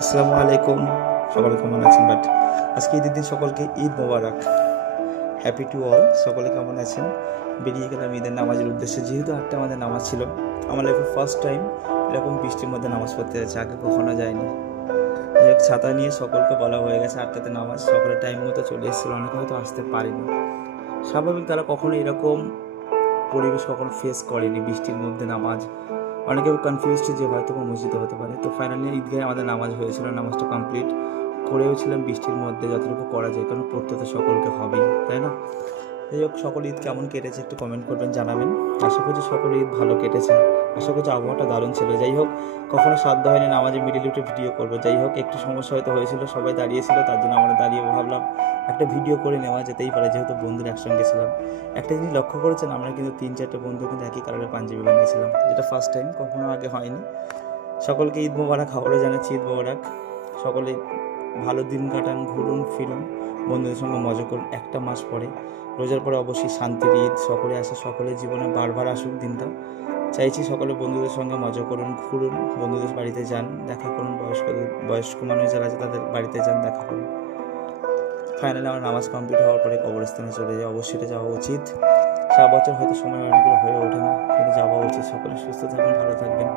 আসসালামু আলাইকুম। সকলে কেমন আছেন? আজকে ঈদের দিন সকলকে ঈদ মোবারক, হ্যাপি টু অল। সকলে কেমন আছেন? বেরিয়ে গেলাম ঈদের নামাজের উদ্দেশ্যে। যেহেতু আটটা আমাদের নামাজ ছিল, আমার লাইফে ফার্স্ট টাইম এরকম বৃষ্টির মধ্যে নামাজ পড়তে যাচ্ছে, আগে কখনো যায়নি। যাই হোক, ছাতা নিয়ে সকলকে বলা হয়ে গেছে আটটাতে নামাজ, সকলের টাইম মতো চলে এসেছিলো। অনেকে হয়তো আসতে পারেনি, স্বাভাবিক, তারা কখনো এরকম পরিবেশ কখনো ফেস করেনি, বৃষ্টির মধ্যে নামাজ। অনেকে কনফিউজড যে হয়তো বা মসজিদে হতে পারে। তো ফাইনালি ঈদগাহে আমাদের নামাজ হয়েছিল, নামাজটা কমপ্লিট করেও ছিলাম বৃষ্টির মধ্যে, যতটুকু করা যায়, কারণ পড়তে তো সকলকে হবেই, তাই না? যাই হোক, সকল ঈদ কেমন কেটেছে একটু কমেন্ট করবেন, জানাবেন। আশা করছি সকল ঈদ ভালো কেটেছে, আশা করছি আবহাওয়াটা দারুণ ছিল। যাই হোক, কখনো সাধ্য হয়নি নামাজে মিডিলে উঠে ভিডিও করবো। যাই হোক, একটু সমস্যা হয়তো হয়েছিল, সবাই দাঁড়িয়েছিল, তার জন্য আমরা দাঁড়িয়ে ভাবলাম একটা ভিডিও করে নেওয়া যেতেই পারে, যেহেতু বন্ধুরা একসঙ্গে ছিলাম। একটা জিনিস লক্ষ্য করেছেন, আমরা কিন্তু 3-4টে বন্ধু কিন্তু একই কালারের পাঞ্জাবি বানিয়েছিলাম, যেটা ফার্স্ট টাইম, কখনো আগে হয়নি। সকলকে ঈদ মোবারক, খবরে জানাচ্ছি ঈদ মোবারক। সকলে ভালো দিন কাটান, ঘুরুন ফিরুন, বন্ধুদের সঙ্গে মজা করুন। একটা মাস পরে, রোজার পরে অবশ্যই শান্তির ঈদ, সকলে আসে, সকলের জীবনে বারবার আসুক দিনটা। চাইছি সকলে বন্ধুদের সঙ্গে মজা করুন, ঘুরুন, বন্ধুদের বাড়িতে যান, দেখা করুন, বয়স্ক মানুষ যারা আছে তাদের বাড়িতে যান, দেখা করুন। ফাইনালি আমার নামাজ কমপ্লিট হওয়ার পরে কবরস্থানে চলে যাই, অবশ্যই এটা যাওয়া উচিত। সারা বছর হয়তো সময় অনেকগুলো হয়ে ওঠে না, কিন্তু যাওয়া উচিত। সকলে সুস্থ থাকবেন, ভালো থাকবেন।